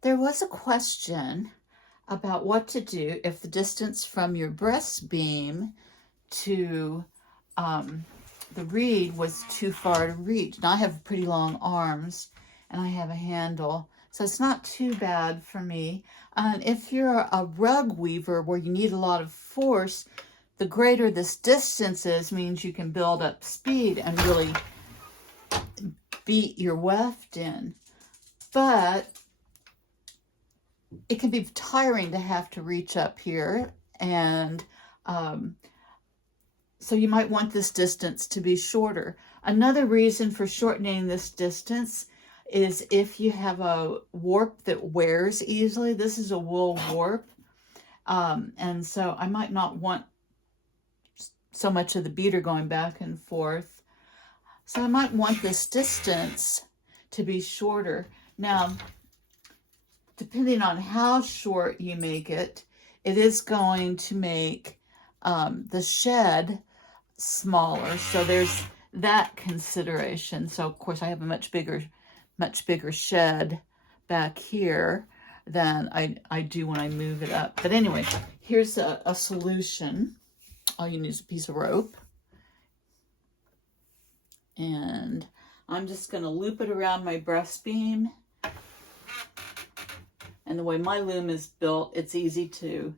There was a question about what to do if the distance from your breast beam to the reed was too far to reach. And I have pretty long arms and I have a handle, so it's not too bad for me. And if you're a rug weaver where you need a lot of force, the greater this distance is means you can build up speed and really beat your weft in. But it can be tiring to have to reach up here, and so you might want this distance to be shorter. Another reason for shortening this distance is if you have a warp that wears easily. This is a wool warp, and so I might not want so much of the beater going back and forth. So I might want this distance to be shorter. Now, depending on how short you make it, it is going to make the shed smaller. So there's that consideration. So of course I have a much bigger shed back here than I do when I move it up. But anyway, here's a solution. All you need is a piece of rope. And I'm just going to loop it around my breast beam. And the way my loom is built, it's easy to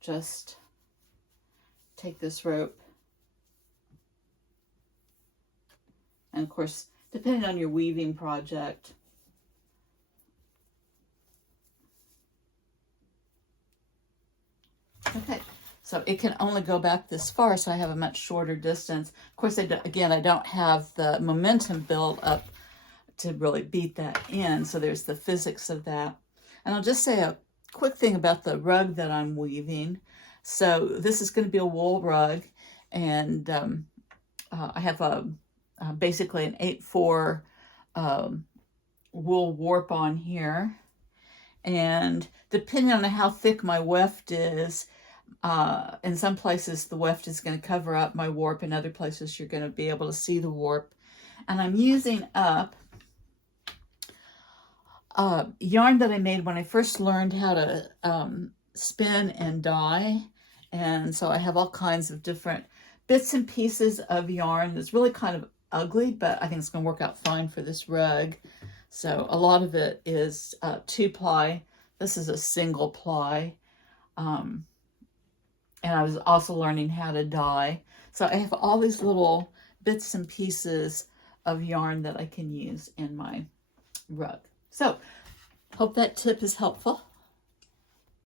just take this rope. And of course, depending on your weaving project, okay, so it can only go back this far, so I have a much shorter distance. Of course, again, I don't have the momentum built up to really beat that in, so there's the physics of that. And I'll just say a quick thing about the rug that I'm weaving. So this is going to be a wool rug, and I have basically an 8/4 wool warp on here. And depending on how thick my weft is, in some places the weft is going to cover up my warp, in other places you're going to be able to see the warp. And I'm using up yarn that I made when I first learned how to spin and dye. And so I have all kinds of different bits and pieces of yarn that's really kind of ugly, but I think it's going to work out fine for this rug. So a lot of it is 2-ply. This is a single ply. And I was also learning how to dye. So I have all these little bits and pieces of yarn that I can use in my rug. So hope that tip is helpful.